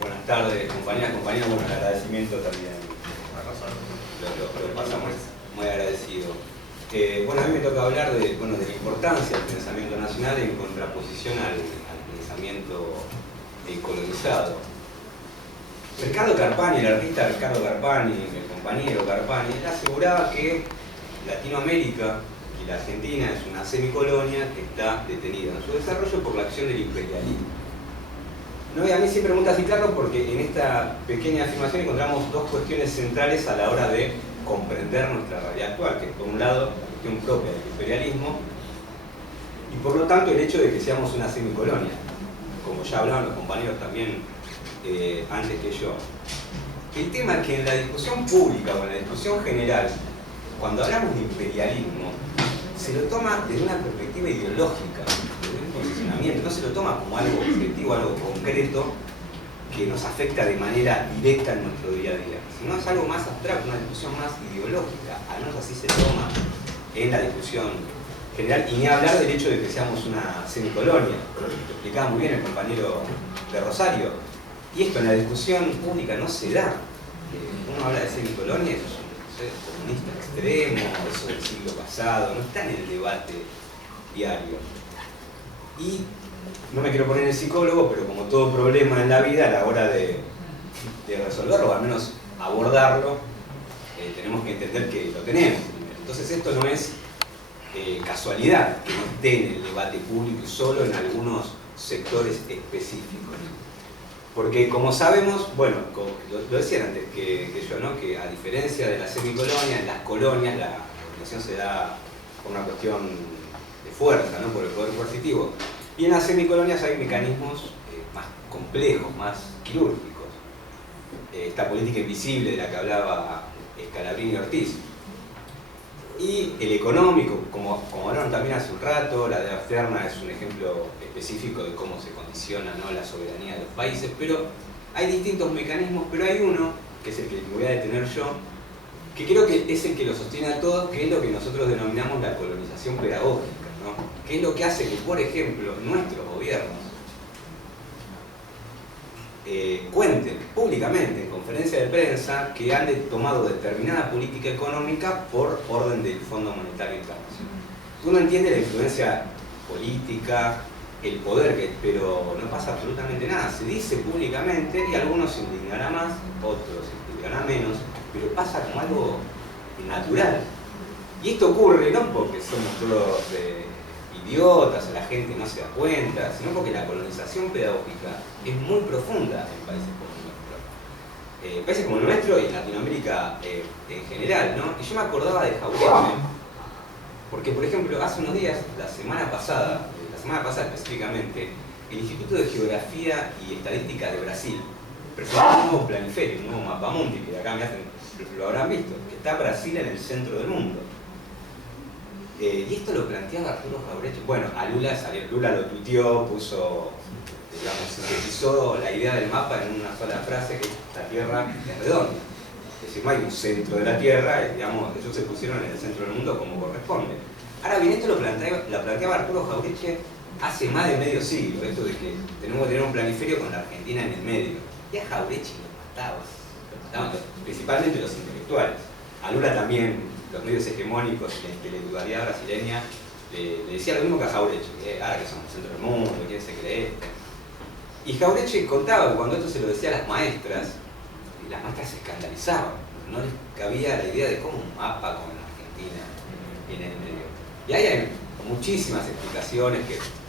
Buenas tardes, compañeras, compañeros. Bueno, el agradecimiento también. Lo pasamos muy agradecido. Bueno, a mí me toca hablar de la importancia del pensamiento nacional en contraposición al pensamiento colonizado. Ricardo Carpani, el artista Ricardo Carpani, el compañero Carpani, él aseguraba que Latinoamérica y la Argentina es una semicolonia que está detenida en su desarrollo por la acción del imperialismo. No, y a mí siempre me gusta citarlo porque en esta pequeña afirmación encontramos dos cuestiones centrales a la hora de comprender nuestra realidad actual, que es por un lado la cuestión propia del imperialismo y por lo tanto el hecho de que seamos una semicolonia, como ya hablaban los compañeros también antes que yo. El tema es que en la discusión pública o en la discusión general, cuando hablamos de imperialismo, se lo toma desde una perspectiva ideológica, desde un posicionamiento, no se lo toma como algo objetivo, algo concreto que nos afecta de manera directa en nuestro día a día, sino es algo más abstracto, una discusión más ideológica, al menos así se toma en la discusión general, y ni hablar del hecho de que seamos una semicolonia, lo explicaba muy bien el compañero de Rosario, y esto en la discusión pública no se da. Uno habla de semicolonia, eso es un comunista extremo, eso del siglo pasado, no está en el debate diario. Y no me quiero poner el psicólogo, pero como todo problema en la vida, a la hora de resolverlo, o al menos abordarlo, tenemos que entender que lo tenemos. Entonces esto no es casualidad que no esté en el debate público y solo en algunos sectores específicos. Porque como sabemos, bueno, lo decían antes que yo, ¿no? Que a diferencia de la semicolonia, en las colonias la dominación se da por una cuestión de fuerza, ¿no? Por el poder coercitivo. Y en las semicolonias hay mecanismos más complejos, más quirúrgicos. Esta política invisible de la que hablaba Scalabrini y Ortiz. Y el económico, como hablaron también hace un rato, la deuda externa es un ejemplo específico de cómo se condiciona, ¿no?, la soberanía de los países, pero hay distintos mecanismos, pero hay uno, que es el que me voy a detener yo, que creo que es el que lo sostiene a todos, que es lo que nosotros denominamos la colonización pedagógica, ¿no? Que es lo que hace que, por ejemplo, nuestros gobiernos cuenten públicamente en conferencia de prensa que han tomado determinada política económica por orden del Fondo Monetario Internacional. Uno entiende la influencia política, el poder, pero no pasa absolutamente nada. Se dice públicamente y algunos se indignarán más, otros se indignarán menos, pero pasa como algo natural. Y esto ocurre no porque somos todos idiotas o la gente no se da cuenta, sino porque la colonización pedagógica es muy profunda en países como el nuestro. Países como el nuestro y Latinoamérica en general, ¿no? Y yo me acordaba de Jauretche, porque por ejemplo, hace unos días, la semana pasada específicamente, el Instituto de Geografía y Estadística de Brasil presentó un nuevo planiferio, un nuevo mapamundi, que acá lo habrán visto, que está Brasil en el centro del mundo. Y esto lo planteaba Arturo Jauretche. Bueno, a Lula lo tuiteó, puso, digamos, sintetizó la idea del mapa en una sola frase, que la Tierra es redonda. Es decir, no hay un centro de la Tierra, digamos, ellos se pusieron en el centro del mundo como corresponde. Ahora bien, esto lo planteaba Arturo Jauretche hace más de medio siglo, esto de que tenemos que tener un planiferio con la Argentina en el medio. Y a Jauretche lo mataban, principalmente los intelectuales. A Lula también, los medios hegemónicos y la intelectualidad brasileña le decía lo mismo que a Jauretche, que ahora que somos el centro del mundo, ¿quién se cree esto? Y Jauretche contaba que cuando esto se lo decía a las maestras se escandalizaban, no les cabía la idea de cómo un mapa con la Argentina en el medio. Y ahí hay muchísimas explicaciones,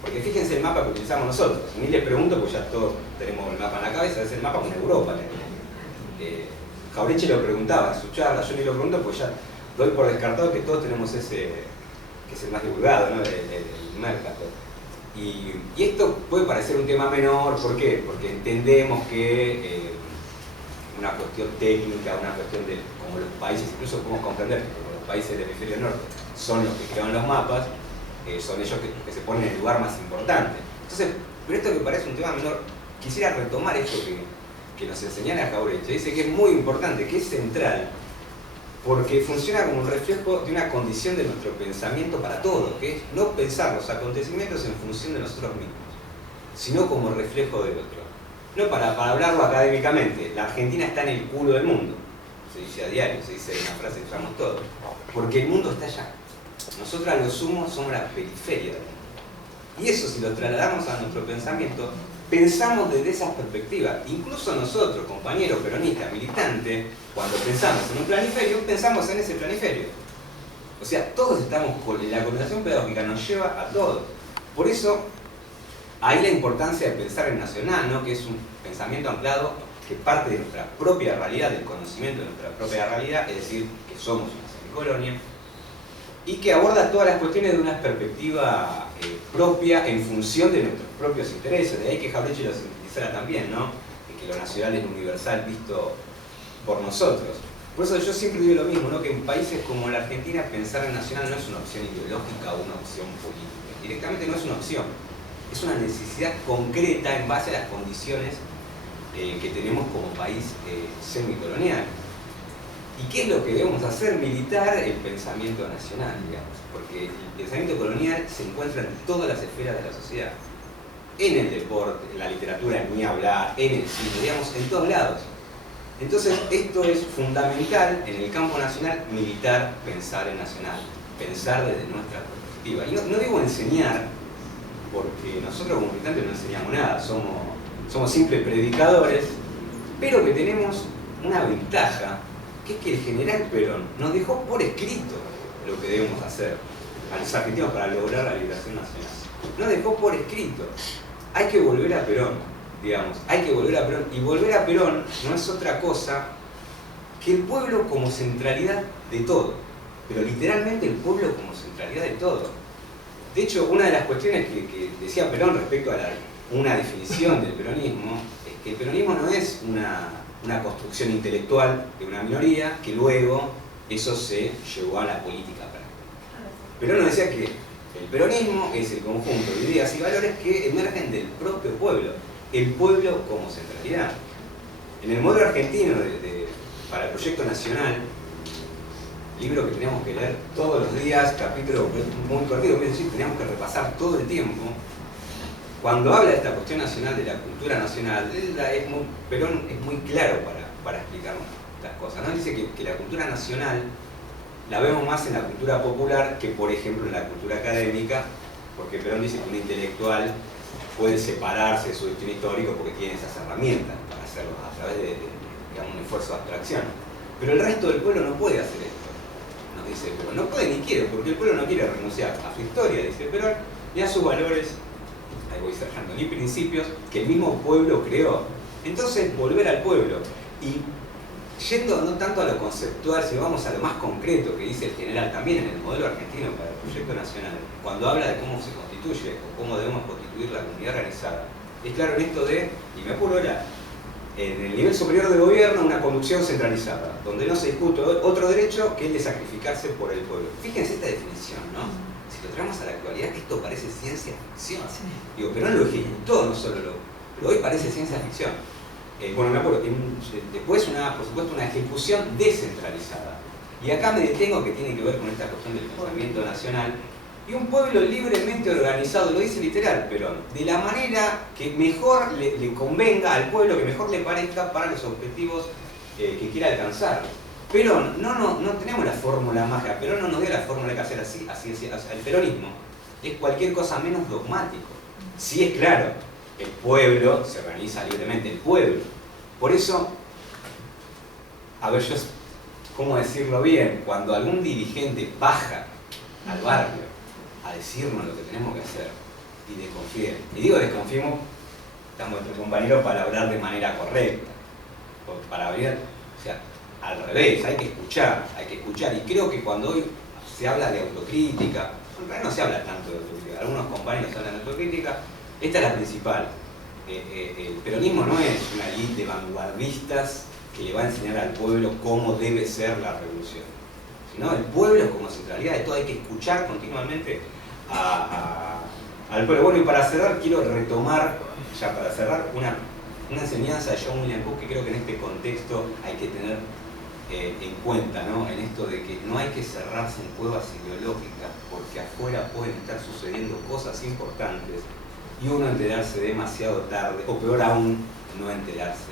porque fíjense el mapa que utilizamos nosotros, ni les pregunto porque ya todos tenemos el mapa en la cabeza, es el mapa con Europa. Jauretche lo preguntaba en su charla, yo ni lo pregunto porque ya doy por descartado que todos tenemos ese, que es el más divulgado, ¿no?, el Mercator. Y esto puede parecer un tema menor, ¿por qué? Porque entendemos que una cuestión técnica, una cuestión de cómo los países, incluso podemos comprender que como los países del hemisferio norte son los que crean los mapas, son ellos que se ponen en el lugar más importante. Entonces, pero esto que parece un tema menor, quisiera retomar esto que nos enseñara Jauretche. Dice que es muy importante, que es central, porque funciona como un reflejo de una condición de nuestro pensamiento para todo, que es no pensar los acontecimientos en función de nosotros mismos, sino como reflejo del otro. no para hablarlo académicamente, la Argentina está en el culo del mundo. Se dice a diario, se dice una frase que usamos todos. Porque el mundo está allá. Nosotros a lo sumo somos la periferia del mundo. Y eso, si lo trasladamos a nuestro pensamiento, pensamos desde esa perspectiva. Incluso nosotros, compañeros peronistas, militantes, cuando pensamos en un planiferio, pensamos en ese planiferio. O sea, todos estamos con la coordinación pedagógica, nos lleva a todos. Por eso, ahí la importancia de pensar en nacional, ¿no? Que es un pensamiento anclado que parte de nuestra propia realidad, del conocimiento de nuestra propia realidad, es decir, que somos una semicolonia, y que aborda todas las cuestiones de una perspectiva propia en función de nuestros propios intereses. De ahí que Jauretche lo sintetizara también, ¿no? De que lo nacional es universal visto por nosotros. Por eso yo siempre digo lo mismo, ¿no? Que en países como la Argentina pensar en nacional no es una opción ideológica o una opción política. Directamente no es una opción. Es una necesidad concreta en base a las condiciones que tenemos como país semicolonial. ¿Y qué es lo que debemos hacer? Militar el pensamiento nacional, digamos. Porque el pensamiento colonial se encuentra en todas las esferas de la sociedad. En el deporte, en la literatura, ni hablar, en el cine, digamos, en todos lados. Entonces, esto es fundamental en el campo nacional, militar, pensar en nacional. Pensar desde nuestra perspectiva. Y no digo enseñar, porque nosotros como militantes no enseñamos nada, somos simples predicadores, pero que tenemos una ventaja, que es que el general Perón nos dejó por escrito lo que debemos hacer a los argentinos para lograr la liberación nacional. Nos dejó por escrito. Hay que volver a Perón, digamos, hay que volver a Perón. Y volver a Perón no es otra cosa que el pueblo como centralidad de todo. Pero literalmente el pueblo como centralidad de todo. De hecho, una de las cuestiones que decía Perón respecto a una definición del peronismo es que el peronismo no es una construcción intelectual de una minoría que luego eso se llevó a la política práctica. Perón nos decía que el peronismo es el conjunto de ideas y valores que emergen del propio pueblo, el pueblo como centralidad. En el modelo argentino para el proyecto nacional, libro que tenemos que leer todos los días, capítulo muy cortito, es decir, tenemos que repasar todo el tiempo. Cuando habla de esta cuestión nacional, de la cultura nacional, Perón es muy claro para explicarnos estas cosas, ¿no? Dice que la cultura nacional la vemos más en la cultura popular que, por ejemplo, en la cultura académica, porque Perón dice que un intelectual puede separarse de su destino histórico porque tiene esas herramientas para hacerlo a través de digamos, un esfuerzo de abstracción. Pero el resto del pueblo no puede hacer esto, nos dice Perón. No puede ni quiere, porque el pueblo no quiere renunciar a su historia, dice Perón, ni a sus valores, ahí voy cerrando, ni principios que el mismo pueblo creó. Entonces, volver al pueblo. Y yendo no tanto a lo conceptual, sino vamos a lo más concreto que dice el general también en el modelo argentino para el proyecto nacional, cuando habla de cómo se constituye o cómo debemos constituir la comunidad organizada. Es claro en esto de, y me apuro ahora, en el nivel superior de gobierno una conducción centralizada, donde no se discute otro derecho que el de sacrificarse por el pueblo. Fíjense esta definición, ¿no? Si lo traemos a la actualidad, esto parece ciencia ficción. Digo, Perón lo ejecutó, no solo pero hoy parece ciencia ficción. Bueno, me acuerdo, después por supuesto una ejecución descentralizada. Y acá me detengo que tiene que ver con esta cuestión del pensamiento nacional. Y un pueblo libremente organizado, lo dice literal Perón, de la manera que mejor le convenga al pueblo, que mejor le parezca para los objetivos que quiera alcanzar. Perón, no tenemos la fórmula mágica, Perón no nos dio la fórmula que hacer así. El peronismo es cualquier cosa menos dogmático. Sí es claro, el pueblo se organiza libremente, el pueblo. Por eso, a ver, ¿cómo decirlo bien? Cuando algún dirigente baja al barrio a decirnos lo que tenemos que hacer y desconfíen, y digo desconfiemos, estamos nuestros compañeros para hablar de manera correcta, para hablar, o sea, al revés, hay que escuchar, y creo que cuando hoy se habla de autocrítica, en realidad no se habla tanto de autocrítica, algunos compañeros hablan de autocrítica, esta es la principal. El peronismo no es una élite de vanguardistas que le va a enseñar al pueblo cómo debe ser la revolución, sino el pueblo como centralidad de todo, hay que escuchar continuamente al pueblo. Bueno, y para cerrar quiero retomar, ya para cerrar, una enseñanza de John William Cook que creo que en este contexto hay que tener en cuenta, ¿no? En esto de que no hay que cerrarse en cuevas ideológicas porque afuera pueden estar sucediendo cosas importantes y uno enterarse demasiado tarde, o peor aún, no enterarse